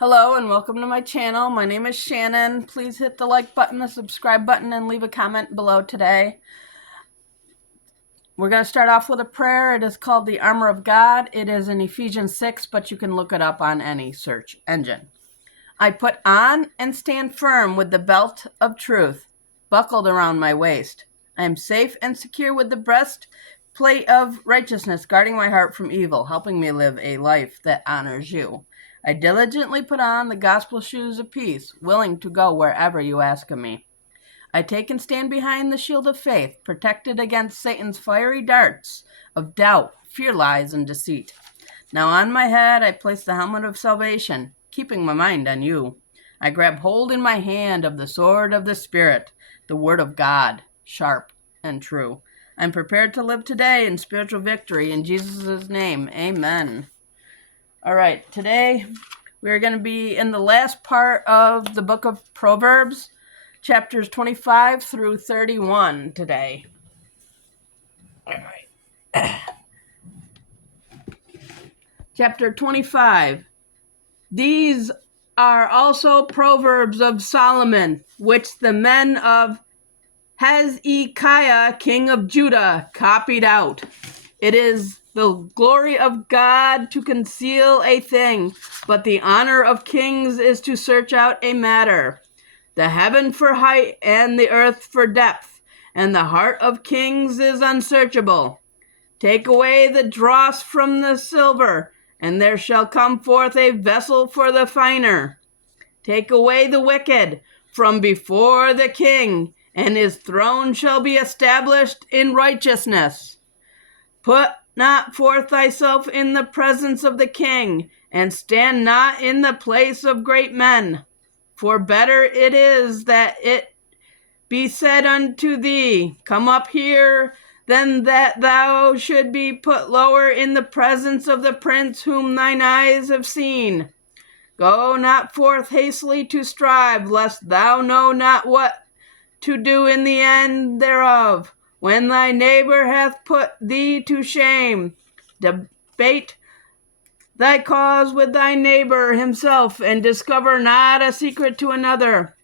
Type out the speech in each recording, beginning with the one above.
Hello and welcome to my channel. My name is Shannon. Please hit the like button, the subscribe button, and leave a comment below today. We're going to start off with a prayer. It is called the Armor of God. It is in Ephesians 6, but you can look it up on any search engine. I put on and stand firm with the belt of truth buckled around my waist. I am safe and secure with the breastplate of righteousness, guarding my heart from evil, helping me live a life that honors you. I diligently put on the gospel shoes of peace, willing to go wherever you ask of me. I take and stand behind the shield of faith, protected against Satan's fiery darts of doubt, fear, lies, and deceit. Now on my head I place the helmet of salvation, keeping my mind on you. I grab hold in my hand of the sword of the Spirit, the word of God, sharp and true. I'm prepared to live today in spiritual victory. In Jesus' name, amen. All right, today we're going to be in the last part of the book of Proverbs, chapters 25 through 31 today. All right. Chapter 25. These are also Proverbs of Solomon, which the men of Hezekiah, king of Judah, copied out. It is the glory of God to conceal a thing, but the honor of kings is to search out a matter. The heaven for height and the earth for depth, and the heart of kings is unsearchable. Take away the dross from the silver, and there shall come forth a vessel for the finer. Take away the wicked from before the king, and his throne shall be established in righteousness. Put not forth thyself in the presence of the king, and stand not in the place of great men. For better it is that it be said unto thee, Come up here, than that thou should be put lower in the presence of the prince whom thine eyes have seen. Go not forth hastily to strive, lest thou know not what to do in the end thereof. When thy neighbor hath put thee to shame, debate thy cause with thy neighbor himself, and discover not a secret to another,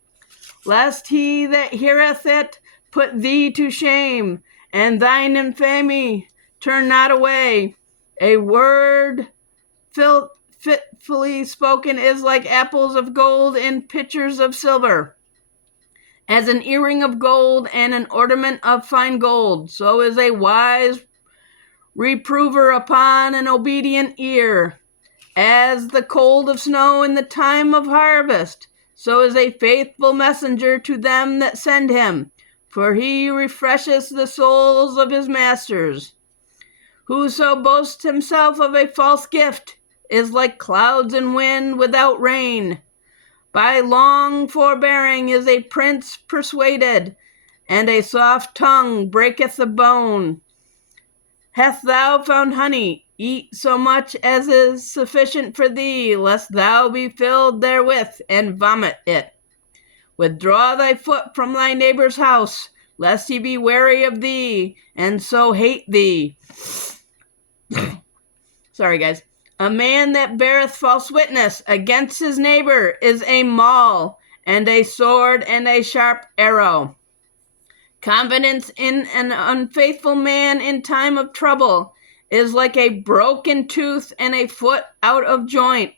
lest he that heareth it put thee to shame, and thine infamy turn not away. A word fitfully spoken is like apples of gold in pitchers of silver. As an earring of gold and an ornament of fine gold, so is a wise reprover upon an obedient ear. As the cold of snow in the time of harvest, so is a faithful messenger to them that send him, for he refresheth the souls of his masters. Whoso boasts himself of a false gift is like clouds and wind without rain. By long forbearing is a prince persuaded, and a soft tongue breaketh the bone. Hast thou found honey? Eat so much as is sufficient for thee, lest thou be filled therewith, and vomit it. Withdraw thy foot from thy neighbor's house, lest he be weary of thee, and so hate thee. Sorry, guys. A man that beareth false witness against his neighbor is a maul, and a sword and a sharp arrow. Confidence in an unfaithful man in time of trouble is like a broken tooth and a foot out of joint.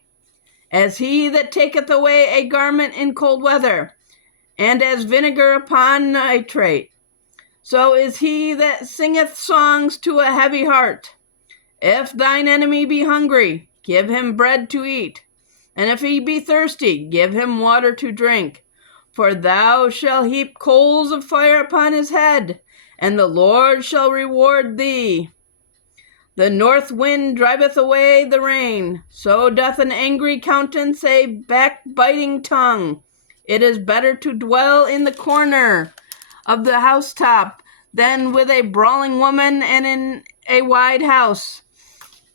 As he that taketh away a garment in cold weather, and as vinegar upon nitrate, so is he that singeth songs to a heavy heart. If thine enemy be hungry, give him bread to eat, and if he be thirsty, give him water to drink. For thou shalt heap coals of fire upon his head, and the Lord shall reward thee. The north wind driveth away the rain, so doth an angry countenance a backbiting tongue. It is better to dwell in the corner of the housetop than with a brawling woman and in a wide house.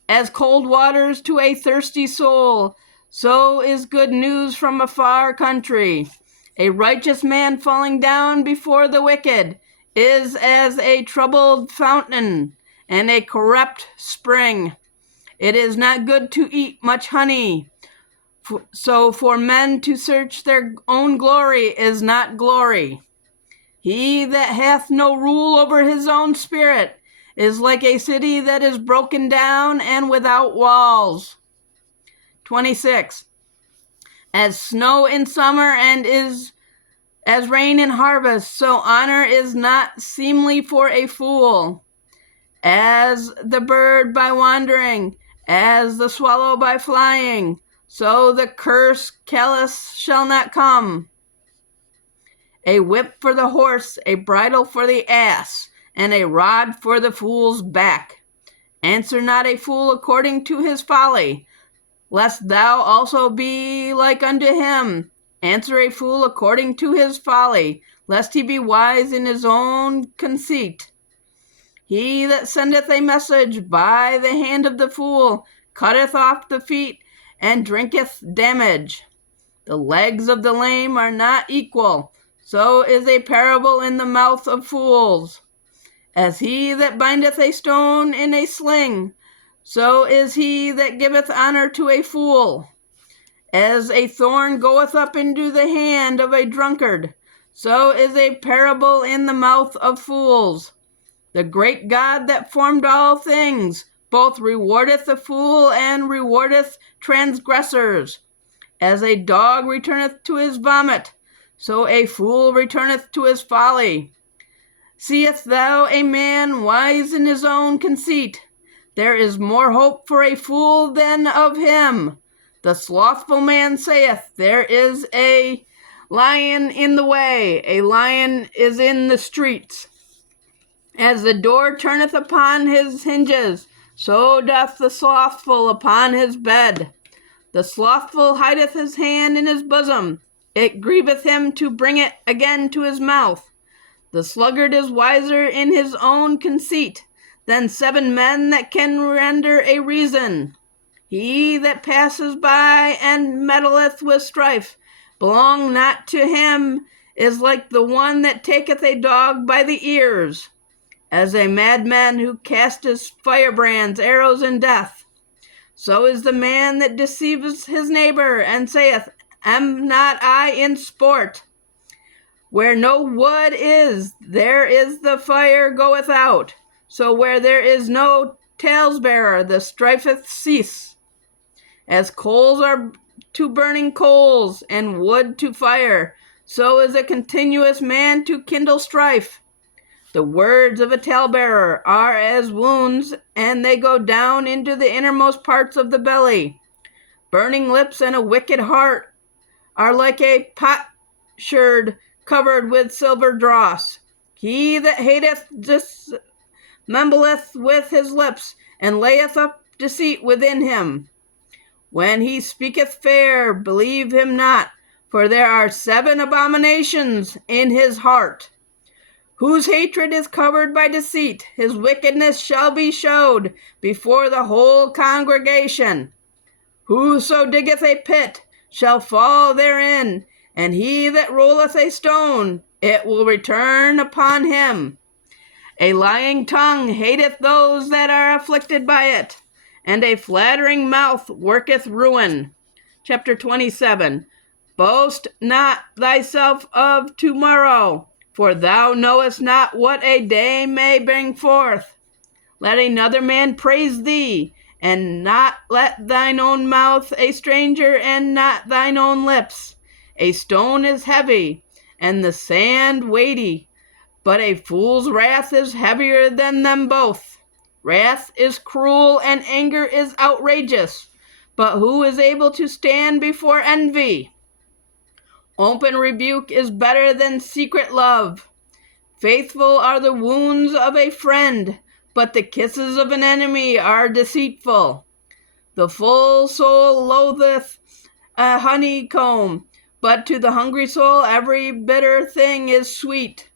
As cold waters to a thirsty soul, so is good news from a far country. A righteous man falling down before the wicked is as a troubled fountain and a corrupt spring. It is not good to eat much honey, So for men to search their own glory is not glory. He that hath no rule over his own spirit is like a city that is broken down and without walls. 26. As snow in summer and is as rain in harvest, so honor is not seemly for a fool. As the bird by wandering, as the swallow by flying, so the curse callous shall not come. A whip for the horse, a bridle for the ass, and a rod for the fool's back. Answer not a fool according to his folly, lest thou also be like unto him. Answer a fool according to his folly, lest he be wise in his own conceit. He that sendeth a message by the hand of the fool cutteth off the feet and drinketh damage. The legs of the lame are not equal, so is a parable in the mouth of fools. As he that bindeth a stone in a sling, so is he that giveth honor to a fool. As a thorn goeth up into the hand of a drunkard, so is a parable in the mouth of fools. The great God that formed all things both rewardeth the fool and rewardeth transgressors. As a dog returneth to his vomit, so a fool returneth to his folly. Seest thou a man wise in his own conceit? There is more hope for a fool than of him. The slothful man saith, there is a lion in the way, a lion is in the streets. As the door turneth upon his hinges, so doth the slothful upon his bed. The slothful hideth his hand in his bosom, it grieveth him to bring it again to his mouth. The sluggard is wiser in his own conceit than 7 men that can render a reason. He that passes by and meddleth with strife, belong not to him, is like the one that taketh a dog by the ears. As a madman who casteth firebrands, arrows, and death, so is the man that deceiveth his neighbor, and saith, am not I in sport? Where no wood is, there is the fire goeth out. So where there is no talebearer, the strifeth cease. As coals are to burning coals, and wood to fire, so is a continuous man to kindle strife. The words of a talebearer are as wounds, and they go down into the innermost parts of the belly. Burning lips and a wicked heart are like a potsherd covered with silver dross. He that hateth dissembleth with his lips, and layeth up deceit within him. When he speaketh fair, believe him not, for there are 7 abominations in his heart. Whose hatred is covered by deceit, his wickedness shall be showed before the whole congregation. Whoso diggeth a pit shall fall therein, and he that rolleth a stone, it will return upon him. A lying tongue hateth those that are afflicted by it, and a flattering mouth worketh ruin. Chapter 27. Boast not thyself of tomorrow, for thou knowest not what a day may bring forth. Let another man praise thee, and not let thine own mouth a stranger, and not thine own lips. A stone is heavy, and the sand weighty, but a fool's wrath is heavier than them both. Wrath is cruel, and anger is outrageous, but who is able to stand before envy? Open rebuke is better than secret love. Faithful are the wounds of a friend, but the kisses of an enemy are deceitful. The full soul loatheth a honeycomb, but to the hungry soul every bitter thing is sweet.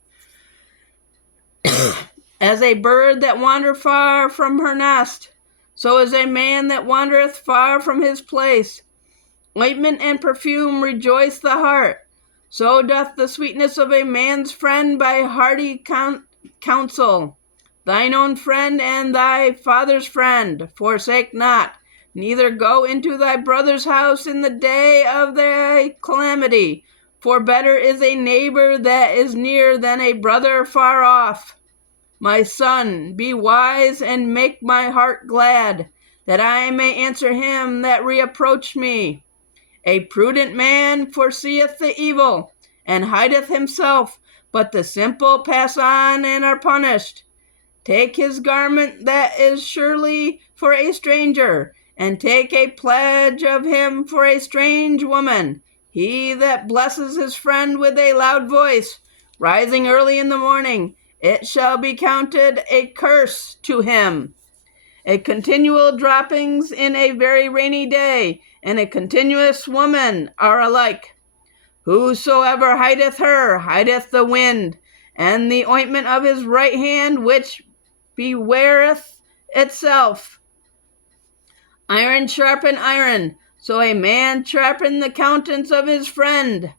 As a bird that wandereth far from her nest, so is a man that wandereth far from his place. Ointment and perfume rejoice the heart, so doth the sweetness of a man's friend by hearty counsel. Thine own friend and thy father's friend forsake not. neither go into thy brother's house in the day of thy calamity, for better is a neighbor that is near than a brother far off. My son, be wise and make my heart glad, that I may answer him that reproach me. A prudent man foreseeth the evil, and hideth himself, but the simple pass on and are punished. Take his garment that is surely for a stranger, and take a pledge of him for a strange woman. He that blesses his friend with a loud voice, rising early in the morning, it shall be counted a curse to him. A continual droppings in a very rainy day, and a continuous woman are alike. Whosoever hideth her, hideth the wind, and the ointment of his right hand, which beweareth itself. Iron sharpen iron, so a man sharpen the countenance of his friend.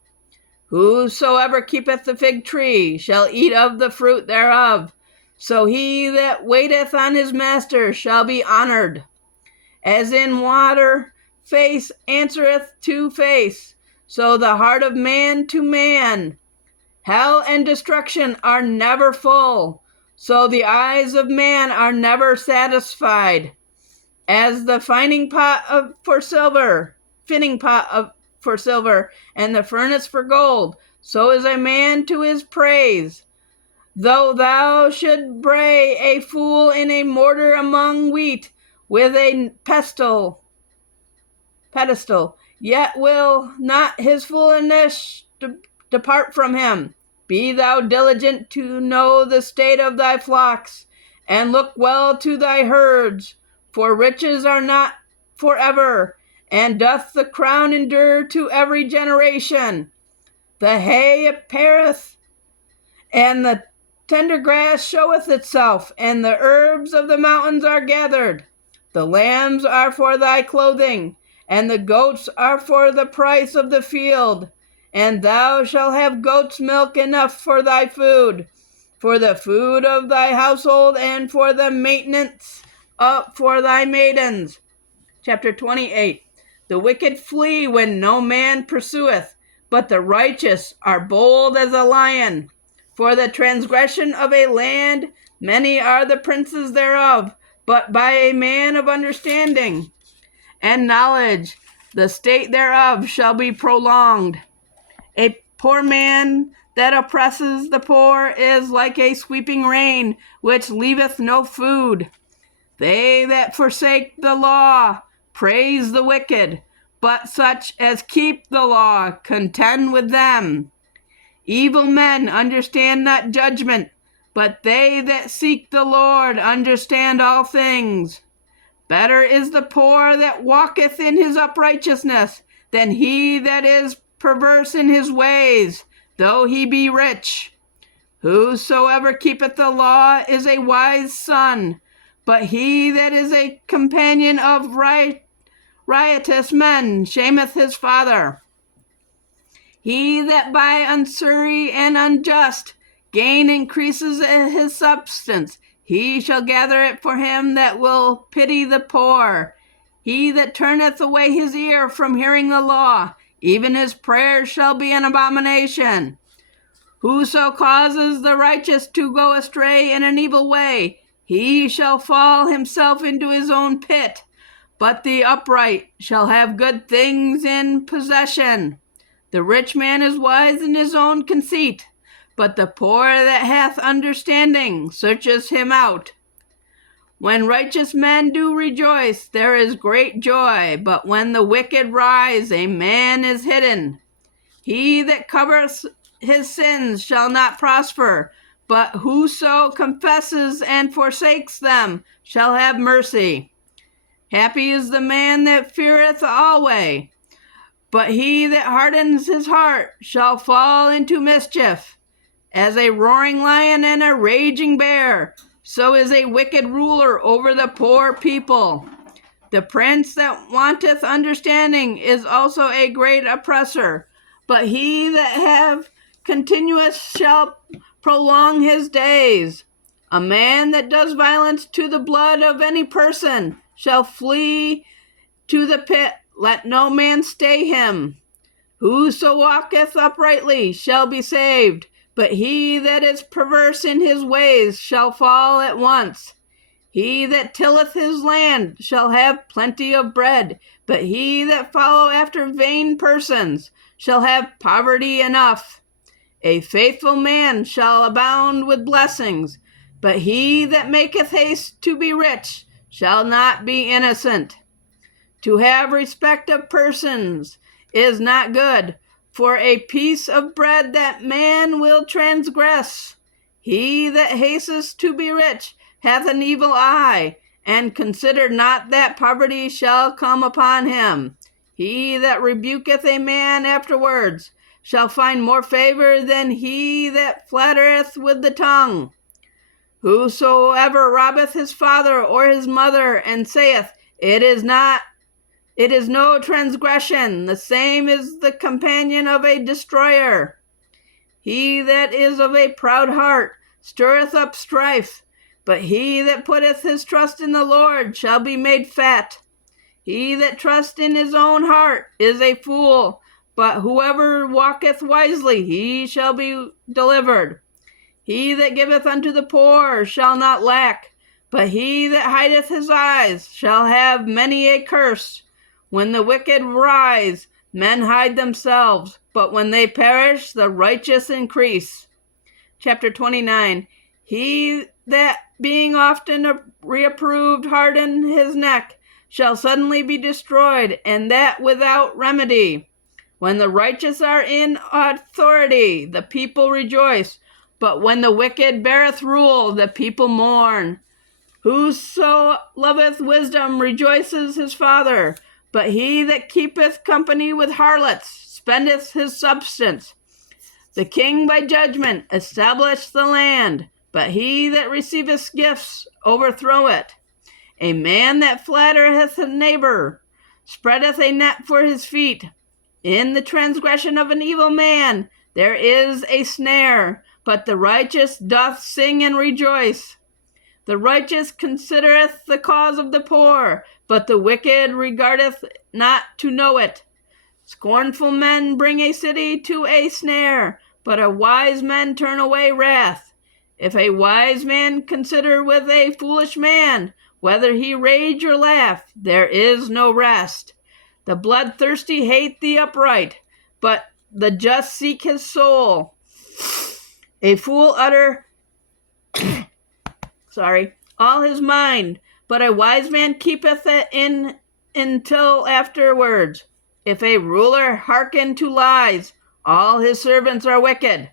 Whosoever keepeth the fig tree shall eat of the fruit thereof. So he that waiteth on his master shall be honored. As in water face answereth to face, so the heart of man to man. Hell and destruction are never full, so the eyes of man are never satisfied. As the finning pot for silver, and the furnace for gold, so is a man to his praise. Though thou should bray a fool in a mortar among wheat with a pedestal, yet will not his foolishness depart from him. Be thou diligent to know the state of thy flocks, and look well to thy herds, for riches are not forever, and doth the crown endure to every generation. The hay appeareth, and the tender grass showeth itself, and the herbs of the mountains are gathered. The lambs are for thy clothing, and the goats are for the price of the field. And thou shalt have goat's milk enough for thy food, for the food of thy household, and for the maintenance for thy maidens. Chapter 28. The wicked flee when no man pursueth, but the righteous are bold as a lion. For the transgression of a land, many are the princes thereof, but by a man of understanding and knowledge, the state thereof shall be prolonged. A poor man that oppresses the poor is like a sweeping rain, which leaveth no food. They that forsake the law praise the wicked, but such as keep the law contend with them. Evil men understand not judgment, but they that seek the Lord understand all things. Better is the poor that walketh in his uprightness than he that is perverse in his ways, though he be rich. Whosoever keepeth the law is a wise son, but he that is a companion of riotous men shameth his father. He that by usury and unjust gain increases his substance, he shall gather it for him that will pity the poor. He that turneth away his ear from hearing the law, even his prayers shall be an abomination. Whoso causes the righteous to go astray in an evil way, he shall fall himself into his own pit, but the upright shall have good things in possession. The rich man is wise in his own conceit, but the poor that hath understanding searches him out. When righteous men do rejoice, there is great joy, but when the wicked rise, a man is hidden. He that covereth his sins shall not prosper, but whoso confesses and forsakes them shall have mercy. Happy is the man that feareth always, but he that hardens his heart shall fall into mischief. As a roaring lion and a raging bear, so is a wicked ruler over the poor people. The prince that wanteth understanding is also a great oppressor, but he that have continuous shall prolong his days. A man that does violence to the blood of any person shall flee to the pit, let no man stay him. Whoso walketh uprightly shall be saved, but he that is perverse in his ways shall fall at once. He that tilleth his land shall have plenty of bread, but he that follow after vain persons shall have poverty enough. A faithful man shall abound with blessings, but he that maketh haste to be rich shall not be innocent. To have respect of persons is not good, for a piece of bread that man will transgress. He that hasteth to be rich hath an evil eye, and consider not that poverty shall come upon him. He that rebuketh a man afterwards shall find more favor than he that flattereth with the tongue. Whosoever robbeth his father or his mother, and saith, It is no transgression, the same is the companion of a destroyer. He that is of a proud heart stirreth up strife, but he that putteth his trust in the Lord shall be made fat. He that trusts in his own heart is a fool, but whoever walketh wisely, he shall be delivered. He that giveth unto the poor shall not lack, but he that hideth his eyes shall have many a curse. When the wicked rise, men hide themselves, but when they perish, the righteous increase. Chapter 29. He that being often reproved harden his neck shall suddenly be destroyed, and that without remedy. When the righteous are in authority, the people rejoice, but when the wicked beareth rule, the people mourn. Whoso loveth wisdom rejoices his father, but he that keepeth company with harlots spendeth his substance. The king by judgment establisheth the land, but he that receiveth gifts overthroweth. A man that flattereth a neighbor spreadeth a net for his feet. In the transgression of an evil man there is a snare, but the righteous doth sing and rejoice. The righteous considereth the cause of the poor, but the wicked regardeth not to know it. Scornful men bring a city to a snare, but a wise man turn away wrath. If a wise man consider with a foolish man, whether he rage or laugh, there is no rest. The bloodthirsty hate the upright, but the just seek his soul. A fool utter all his mind, but a wise man keepeth it in until afterwards. If a ruler hearken to lies, all his servants are wicked.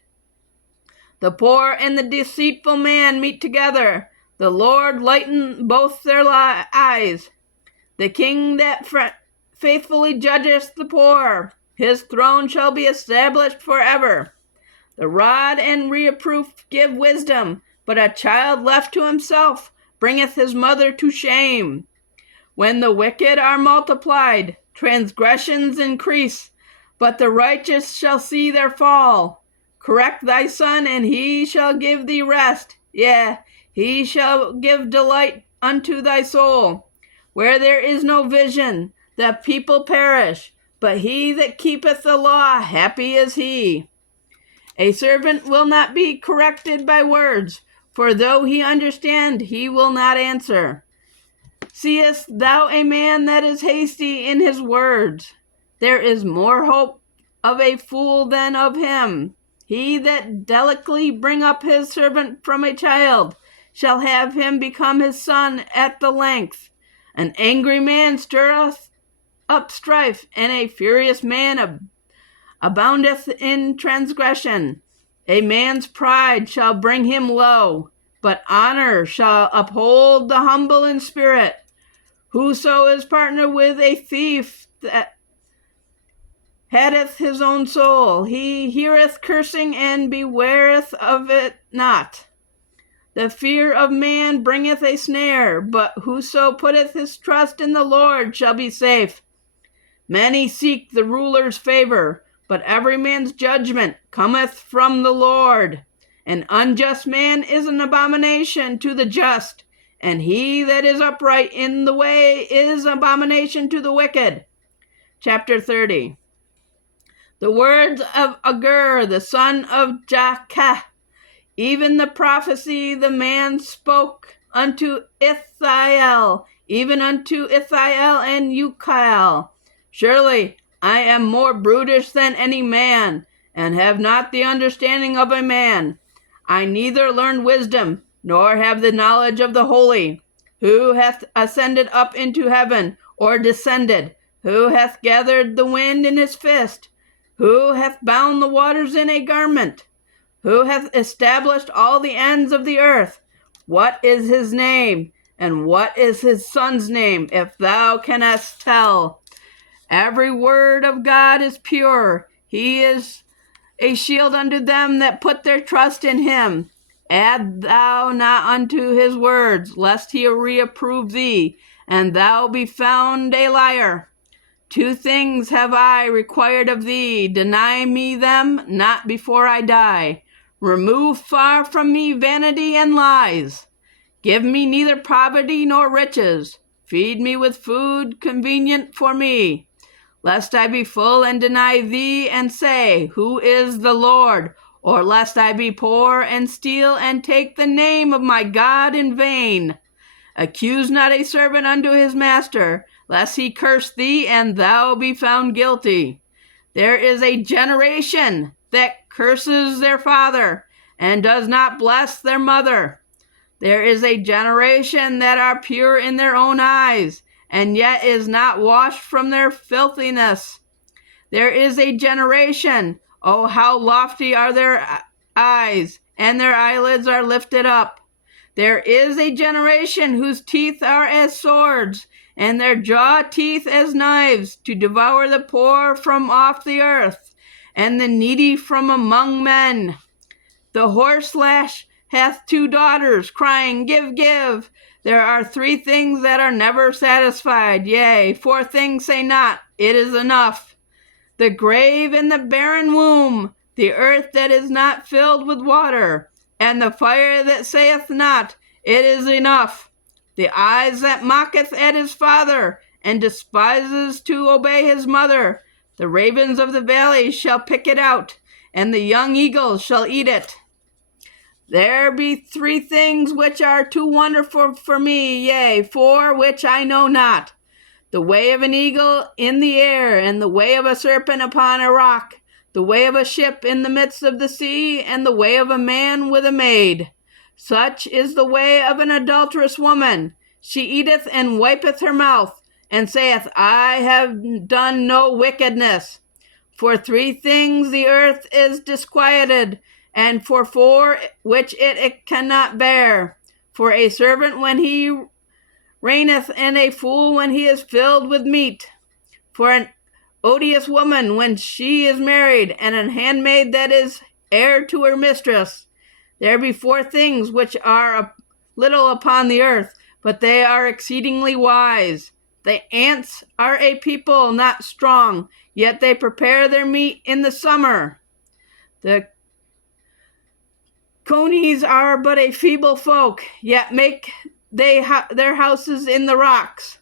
The poor and the deceitful man meet together. The Lord lighten both their eyes. The king that faithfully judgeth the poor, his throne shall be established forever. The rod and reproof give wisdom, but a child left to himself bringeth his mother to shame. When the wicked are multiplied, transgressions increase, but the righteous shall see their fall. Correct thy son, and he shall give thee rest. Yea, he shall give delight unto thy soul. Where there is no vision, the people perish, but he that keepeth the law, happy is he. A servant will not be corrected by words, for though he understand, he will not answer. Seest thou a man that is hasty in his words? There is more hope of a fool than of him. He that delicately bring up his servant from a child shall have him become his son at the length. An angry man stirreth up strife, and a furious man aboundeth in transgression. A man's pride shall bring him low, but honor shall uphold the humble in spirit. Whoso is partner with a thief that hateth his own soul, he heareth cursing and bewareth of it not. The fear of man bringeth a snare, but whoso putteth his trust in the Lord shall be safe. Many seek the ruler's favor, but every man's judgment cometh from the Lord. An unjust man is an abomination to the just, and he that is upright in the way is abomination to the wicked. Chapter 30. The words of Agur, the son of Jakeh, even the prophecy the man spoke unto Ithiel, even unto Ithiel and Uchiel. Surely I am more brutish than any man, and have not the understanding of a man. I neither learned wisdom, nor have the knowledge of the holy. Who hath ascended up into heaven, or descended? Who hath gathered the wind in his fist? Who hath bound the waters in a garment? Who hath established all the ends of the earth? What is his name? And what is his son's name, if thou canst tell? Every word of God is pure. He is a shield unto them that put their trust in him. Add thou not unto his words, lest he reapprove thee, and thou be found a liar. 2 things have I required of thee, deny me them not before I die. Remove far from me vanity and lies. Give me neither poverty nor riches. Feed me with food convenient for me, lest I be full and deny thee and say, Who is the Lord? Or lest I be poor and steal and take the name of my God in vain. Accuse not a servant unto his master, lest he curse thee and thou be found guilty. There is a generation that curses their father and does not bless their mother. There is a generation that are pure in their own eyes, and yet is not washed from their filthiness. There is a generation, oh, how lofty are their eyes, and their eyelids are lifted up. There is a generation whose teeth are as swords, and their jaw teeth as knives, to devour the poor from off the earth, and the needy from among men. The horselash hath 2 daughters, crying, Give, give. There are 3 things that are never satisfied, yea, 4 things say not, It is enough. The grave and the barren womb, the earth that is not filled with water, and the fire that saith not, It is enough. The eyes that mocketh at his father, and despises to obey his mother. The ravens of the valley shall pick it out, and the young eagles shall eat it. There be 3 things which are too wonderful for me, yea, 4 which I know not. The way of an eagle in the air, and the way of a serpent upon a rock, the way of a ship in the midst of the sea, and the way of a man with a maid. Such is the way of an adulterous woman. She eateth and wipeth her mouth, and saith, I have done no wickedness. For 3 things the earth is disquieted, and for 4 which it cannot bear. For a servant when he reigneth, and a fool when he is filled with meat. For an odious woman when she is married, and an handmaid that is heir to her mistress. There be 4 things which are little upon the earth, but they are exceedingly wise. The ants are a people not strong, yet they prepare their meat in the summer. The conies are but a feeble folk, yet make they their houses in the rocks.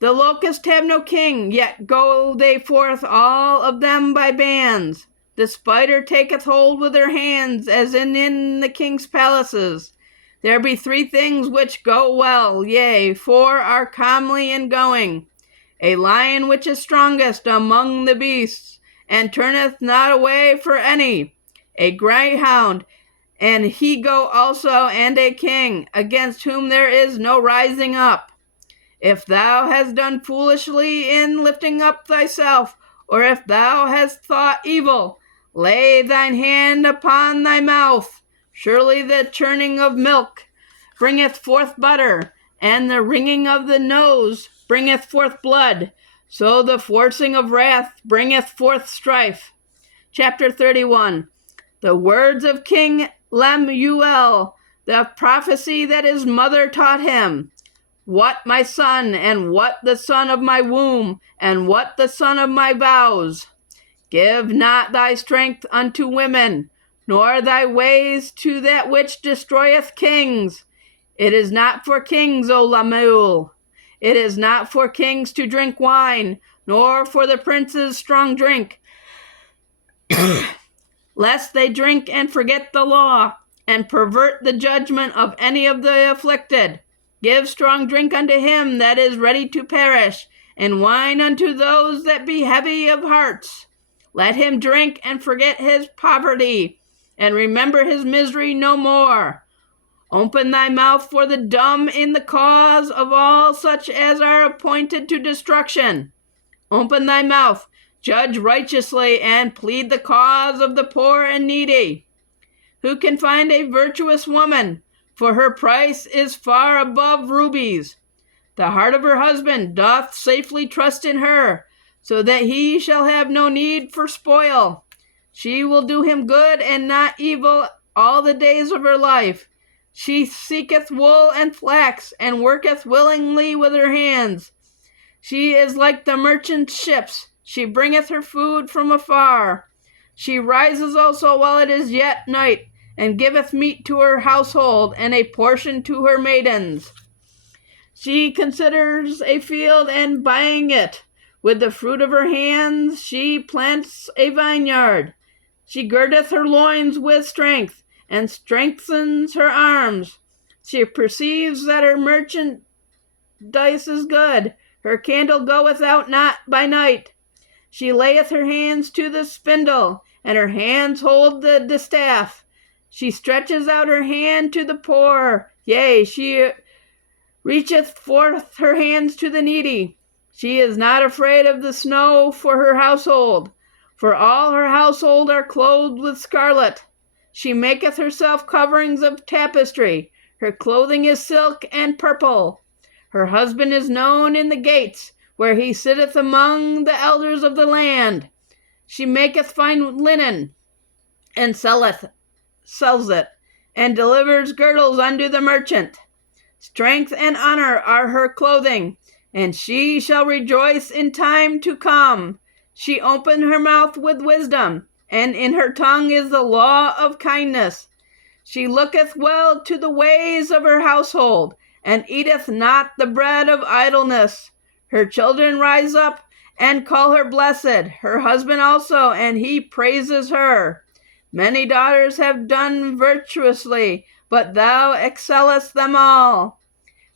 The locusts have no king, yet go they forth all of them by bands. The spider taketh hold with her hands, as in the king's palaces. There be 3 things which go well, yea, 4 are comely in going. A lion which is strongest among the beasts, and turneth not away for any. A greyhound, and he go also, and a king, against whom there is no rising up. If thou hast done foolishly in lifting up thyself, or if thou hast thought evil, lay thine hand upon thy mouth. Surely the churning of milk bringeth forth butter, and the wringing of the nose bringeth forth blood. So the forcing of wrath bringeth forth strife. Chapter 31. The words of King Lemuel, the prophecy that his mother taught him. What, my son, and what the son of my womb, and what the son of my vows? Give not thy strength unto women, nor thy ways to that which destroyeth kings. It is not for kings, O Lemuel. It is not for kings to drink wine, nor for the princes strong drink, lest they drink and forget the law, and pervert the judgment of any of the afflicted. Give strong drink unto him that is ready to perish, and wine unto those that be heavy of hearts. Let him drink and forget his poverty, and remember his misery no more. Open thy mouth for the dumb in the cause of all such as are appointed to destruction. Open thy mouth, judge righteously, and plead the cause of the poor and needy. Who can find a virtuous woman? For her price is far above rubies. The heart of her husband doth safely trust in her, so that he shall have no need for spoil. She will do him good and not evil all the days of her life. She seeketh wool and flax, and worketh willingly with her hands. She is like the merchant ships. She bringeth her food from afar. She rises also while it is yet night, and giveth meat to her household, and a portion to her maidens. She considers a field, and buying it. With the fruit of her hands she plants a vineyard. She girdeth her loins with strength, and strengthens her arms. She perceives that her merchandise is good. Her candle goeth out not by night. She layeth her hands to the spindle, and her hands hold the distaff. She stretches out her hand to the poor. Yea, she reacheth forth her hands to the needy. She is not afraid of the snow for her household, for all her household are clothed with scarlet. She maketh herself coverings of tapestry. Her clothing is silk and purple. Her husband is known in the gates, where he sitteth among the elders of the land. She maketh fine linen, and sells it, and delivers girdles unto the merchant. Strength and honor are her clothing, and she shall rejoice in time to come. She opened her mouth with wisdom, and in her tongue is the law of kindness. She looketh well to the ways of her household, and eateth not the bread of idleness. Her children rise up and call her blessed, her husband also, and he praises her. Many daughters have done virtuously, but thou excellest them all.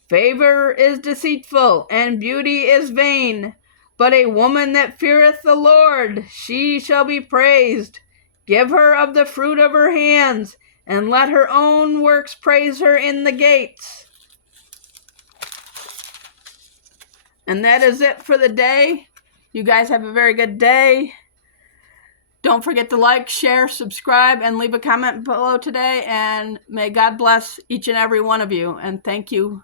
Favor is deceitful, and beauty is vain, but a woman that feareth the Lord, she shall be praised. Give her of the fruit of her hands, and let her own works praise her in the gates. And that is it for the day. You guys have a very good day. Don't forget to like, share, subscribe, and leave a comment below today. And may God bless each and every one of you. And thank you